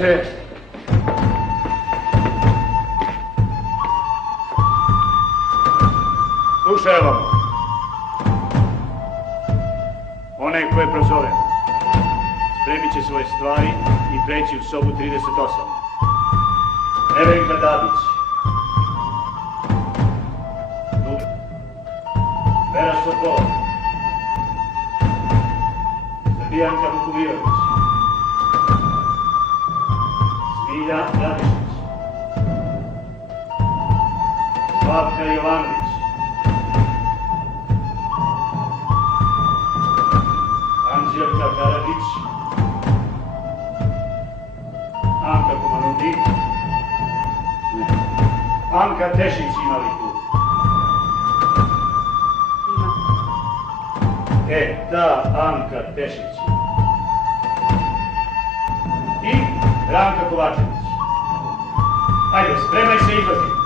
Recite. Slušaj vam. Onaj ko je prozove, spremit će svoje stvari i preći u sobu 38. Nevenka Dabić. Vera Sokol. Srbijanka Vukovirović. Smilja Radišić. Slavka Jovanović. Anđelka Karadžić. Anka Komanudi. Anka Tešić ima li tu? Ima. Ta Anka Tešić. I Ranka Kovačević. Ajde, spremaj se i izlazi.